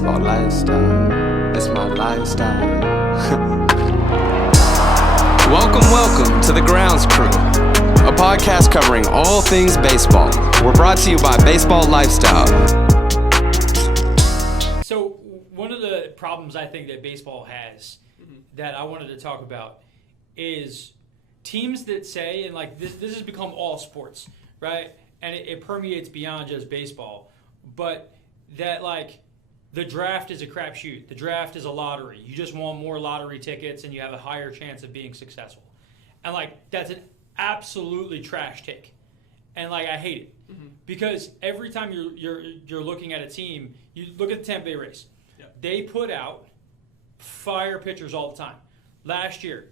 baseball lifestyle. It's my lifestyle. Welcome to the Grounds Crew, a podcast covering all things baseball. We're brought to you by Baseball Lifestyle. So one of the problems I think that baseball has that I wanted to talk about is teams that say, and like this has become all sports, right? And it permeates beyond just baseball, but that like the draft is a crapshoot. The draft is a lottery. You just want more lottery tickets and you have a higher chance of being successful. And like that's an absolutely trash take. And like I hate it. Because every time you're looking at a team, you look at the Tampa Bay Rays. Yep. They put out fire pitchers all the time. Last year,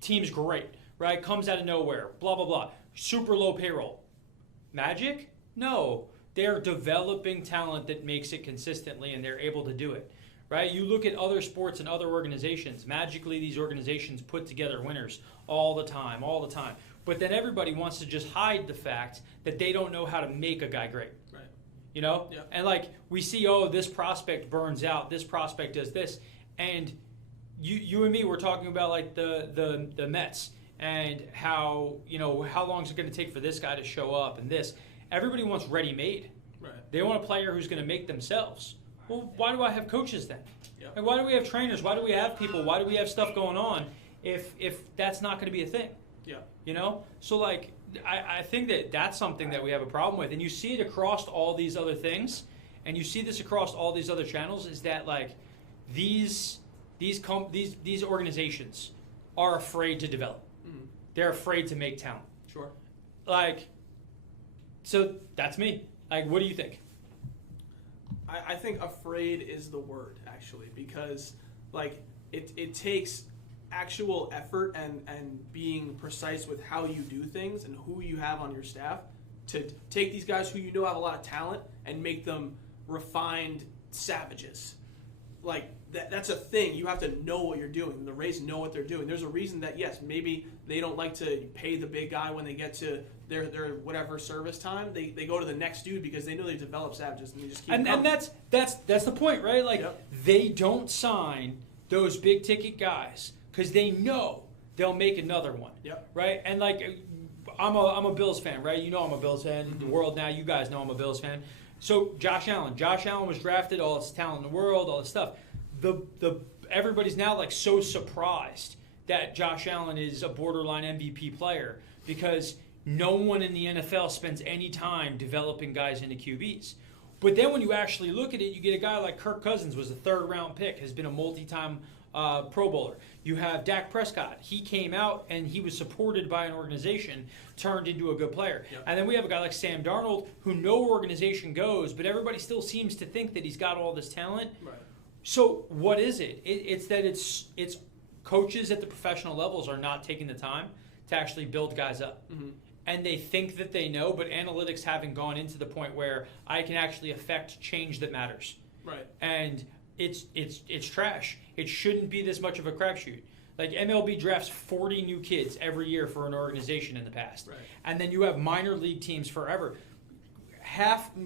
team's great, right? Comes out of nowhere, blah, blah, blah. Super low payroll. Magic? No. They're developing talent that makes it consistently, and they're able to do it, right? You look at other sports and other organizations. Magically, these organizations put together winners all the time. But then everybody wants to just hide the fact that they don't know how to make a guy great. Right. You know? Yeah. And like we see, this prospect burns out, this prospect does this. And you and me were talking about like the Mets and how long is it going to take for this guy to show up and this. Everybody wants ready-made. Right. They want a player who's going to make themselves. Well, why do I have coaches then? Yep. Like, why do we have trainers? Why do we have people? Why do we have stuff going on if that's not going to be a thing? Yeah. You know? So, like, I think that that's something that we have a problem with. And you see it across all these other things, and you see this across all these other channels, is that, like, these organizations are afraid to develop. Mm-hmm. They're afraid to make talent. Sure. Like, so that's me. Like, what do you think? I think afraid is the word, actually, because, like, it takes actual effort and being precise with how you do things and who you have on your staff to take these guys who you know have a lot of talent and make them refined savages. Like, that's a thing. You have to know what you're doing. The Rays know what they're doing. There's a reason that, yes, maybe they don't like to pay the big guy when they get to their whatever service time. They go to the next dude because they know they develop savages and they just keep and that's the point, right? Like, yep. They don't sign those big ticket guys because they know they'll make another one. Yep. Right? And like I'm a Bills fan, right? You know I'm a Bills fan. Mm-hmm. The world now, you guys know I'm a Bills fan. So Josh Allen was drafted, all this talent in the world, all this stuff. Everybody's now like so surprised that Josh Allen is a borderline MVP player because no one in the NFL spends any time developing guys into QBs. But then when you actually look at it, you get a guy like Kirk Cousins, was a third-round pick, has been a multi-time Pro Bowler. You have Dak Prescott. He came out and he was supported by an organization, turned into a good player. Yep. And then we have a guy like Sam Darnold, who no organization goes, but everybody still seems to think that he's got all this talent. Right. So what is it? It's that it's coaches at the professional levels are not taking the time to actually build guys up. Mm-hmm. And they think that they know, but analytics haven't gone into the point where I can actually affect change that matters. Right. And it's trash. It shouldn't be this much of a crapshoot. Like MLB drafts 40 new kids every year for an organization in the past. Right. And then you have minor league teams forever.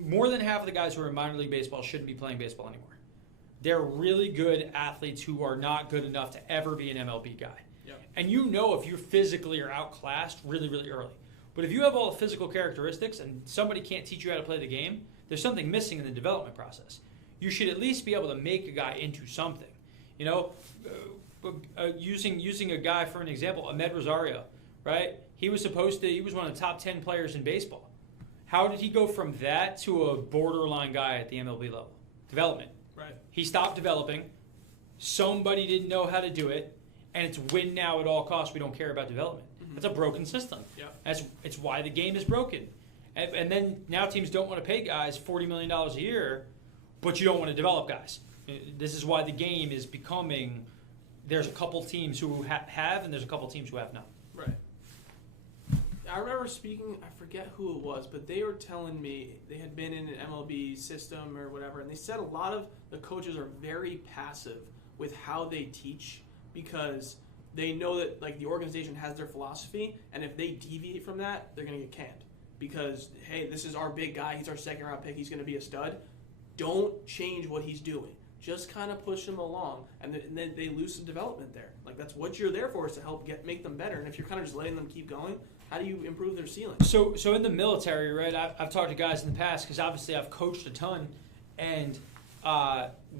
More than half of the guys who are in minor league baseball shouldn't be playing baseball anymore. They're really good athletes who are not good enough to ever be an MLB guy. Yep. And you know if you physically are outclassed really, really early. But if you have all the physical characteristics and somebody can't teach you how to play the game, there's something missing in the development process. You should at least be able to make a guy into something. You know, using a guy for an example, Ahmed Rosario, right? He was one of the top 10 players in baseball. How did he go from that to a borderline guy at the MLB level? Development. Right. He stopped developing. Somebody didn't know how to do it, and it's win now at all costs. We don't care about development. Mm-hmm. That's a broken system. Yeah. It's why the game is broken. And then now teams don't want to pay guys $40 million a year, but you don't want to develop guys. This is why the game is becoming. There's a couple teams who have, and there's a couple teams who have not. Right. I remember speaking, I forget who it was, but they were telling me they had been in an MLB system or whatever, and they said a lot of the coaches are very passive with how they teach because they know that like the organization has their philosophy, and if they deviate from that, they're going to get canned because, hey, this is our big guy, he's our second-round pick, he's going to be a stud. don't change what he's doing. Just kind of push him along, and then they lose some development there. Like, that's what you're there for, is to help make them better. And if you're kind of just letting them keep going, how do you improve their ceiling? So in the military, right, I've talked to guys in the past, because obviously I've coached a ton, and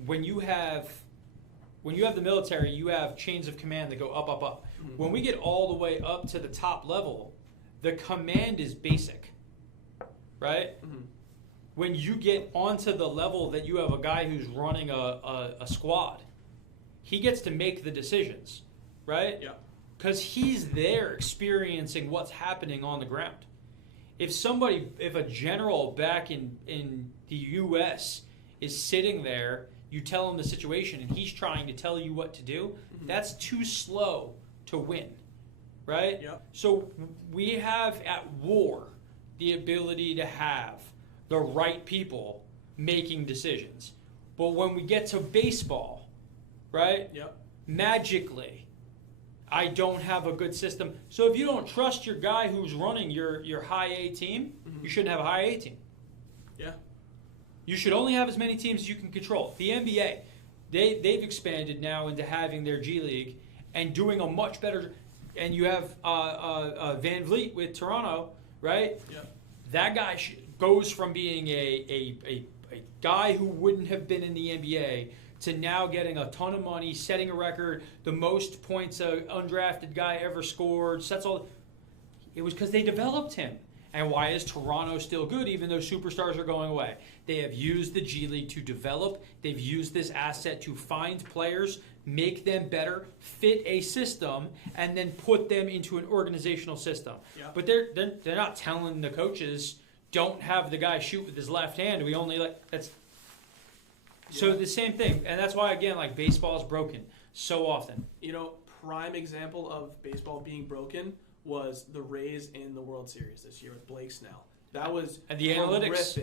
when you have the military, you have chains of command that go up, up, up. Mm-hmm. When we get all the way up to the top level, the command is basic, right? Mm-hmm. When you get onto the level that you have a guy who's running a squad, he gets to make the decisions, right? Yeah. Because he's there experiencing what's happening on the ground. If a general back in the U.S. is sitting there, you tell him the situation, and he's trying to tell you what to do, that's too slow to win, right? Yeah. So we have at war the ability to have the right people making decisions. But when we get to baseball, right? Yep. Magically, I don't have a good system. So if you don't trust your guy who's running your high A team, you shouldn't have a high A team. Yeah. You should only have as many teams as you can control. The NBA, they've expanded now into having their G League and doing a much better. And you have Van Vliet with Toronto, right? Yeah. That guy goes from being a guy who wouldn't have been in the NBA to now getting a ton of money, setting a record, the most points an undrafted guy ever scored. Sets all. It was because they developed him. And why is Toronto still good even though superstars are going away? They have used the G League to develop. They've used this asset to find players, make them better, fit a system, and then put them into an organizational system. Yeah. But they're not telling the coaches, don't have the guy shoot with his left hand. We only that's. So the same thing, and that's why, again, like, baseball is broken so often. Prime example of baseball being broken was the Rays in the World Series this year with Blake Snell. That was and the analytics.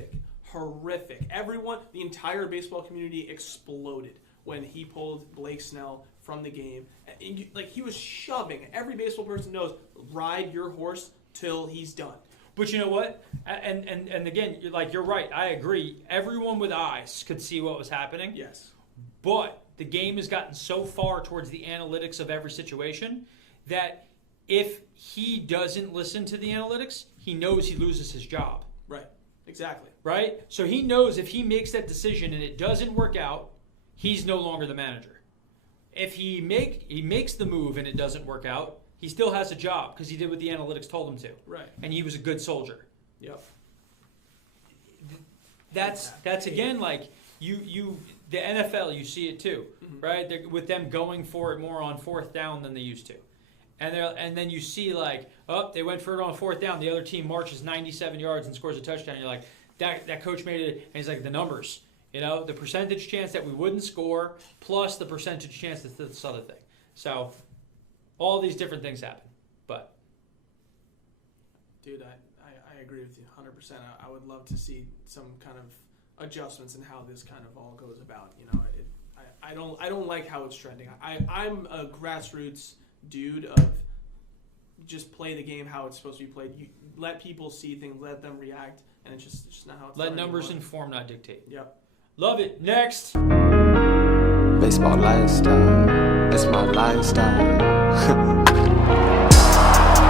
Horrific. The entire baseball community exploded when he pulled Blake Snell from the game. He was shoving. Every baseball person knows, ride your horse till he's done. But you know what? And again, you're right. I agree. Everyone with eyes could see what was happening. Yes. But the game has gotten so far towards the analytics of every situation that if he doesn't listen to the analytics, he knows he loses his job. Right. Exactly. Right? So he knows if he makes that decision and it doesn't work out, he's no longer the manager. If he makes the move and it doesn't work out, he still has a job because he did what the analytics told him to. Right. And he was a good soldier. Yep. That's again, like you the NFL, you see it too, right? With them going for it more on fourth down than they used to. And then you see, like, they went for it on fourth down. The other team marches 97 yards and scores a touchdown. You're like, that coach made it. And he's like, the numbers, the percentage chance that we wouldn't score plus the percentage chance that this other thing. So all these different things happen. But dude, I agree with you 100%. I would love to see some kind of adjustments in how this kind of all goes about. I don't like how it's trending. I'm a grassroots dude of just play the game how it's supposed to be played. You let people see things, let them react, and it's just not how it's let numbers inform, not dictate. Yep. Love it. Next. Baseball lifestyle. It's my lifestyle.